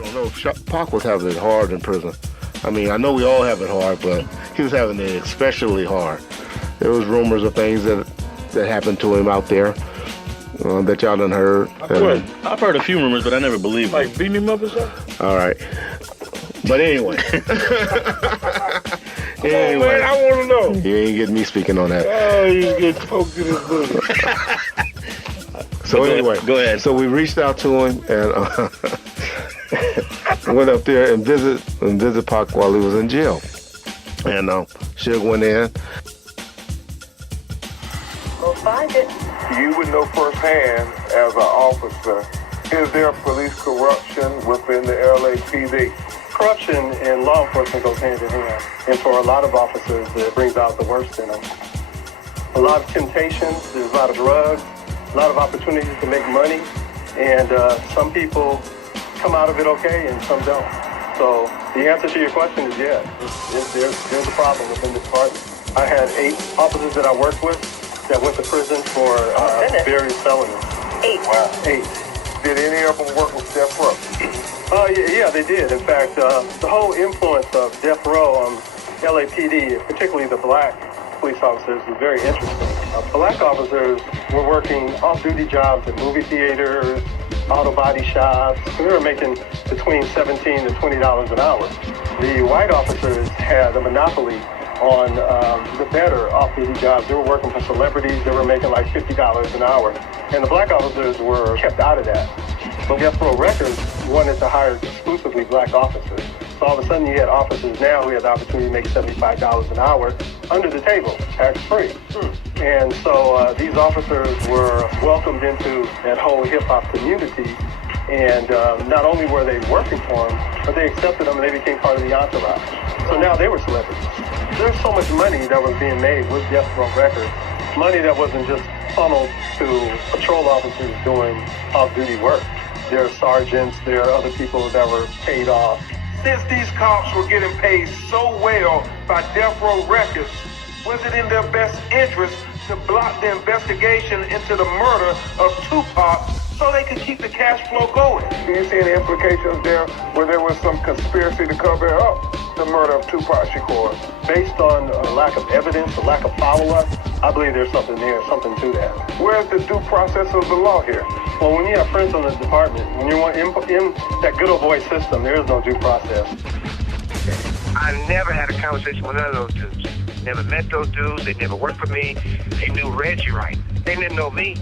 I don't know if Pac was having it hard in prison. I mean, I know we all have it hard, but he was having it especially hard. There was rumors of things that happened to him out there that y'all done heard. I've heard a few rumors, but I never believed Like beating him up or something? All right. But anyway. Anyway, man, I want to know. You ain't getting me speaking on that. Oh, he's getting poked in his booty. So anyway, go ahead. So we reached out to him and went up there and visit Pac while he was in jail. And Suge went in. We'll find it. You would know firsthand as an officer, is there police corruption within the LAPD? Corruption in law enforcement goes hand in hand. And for a lot of officers, it brings out the worst in them. A lot of temptations, there's a lot of drugs, a lot of opportunities to make money, and some people come out of it okay and some don't. So the answer to your question is yes, there's a problem within the department. I had 8 officers that I worked with that went to prison for various felonies. 8. Wow. 8. Did any of them work with Death Row? Yeah, they did. In fact, the whole influence of Death Row on LAPD, particularly the black police officers, is very interesting. Black officers were working off-duty jobs at movie theaters, auto body shops. They were making between $17 to $20 an hour. The white officers had a monopoly on the better off-duty jobs. They were working for celebrities. They were making like $50 an hour. And the black officers were kept out of that. But Death Row Records wanted to hire exclusively black officers. So all of a sudden you had officers now who had the opportunity to make $75 an hour under the table, tax-free. And so these officers were welcomed into that whole hip-hop community. And not only were they working for them, but they accepted them and they became part of the entourage. So now they were celebrities. There's so much money that was being made with Death Row Records, money that wasn't just funneled to patrol officers doing off-duty work. There are sergeants, there are other people that were paid off. Since these cops were getting paid so well by Death Row Records, was it in their best interest to block the investigation into the murder of Tupac so they could keep the cash flow going? Do you see any implications there where there was some conspiracy to cover up the murder of Tupac Shakur? Based on a lack of evidence, a lack of follow-up, I believe there's something there, something to that. Where's the due process of the law here? Well, when you have friends on the department, when you're in that good old boy system, there is no due process. I never had a conversation with none of those dudes. Never met those dudes. They never worked for me. They knew Reggie Wright. They didn't know me.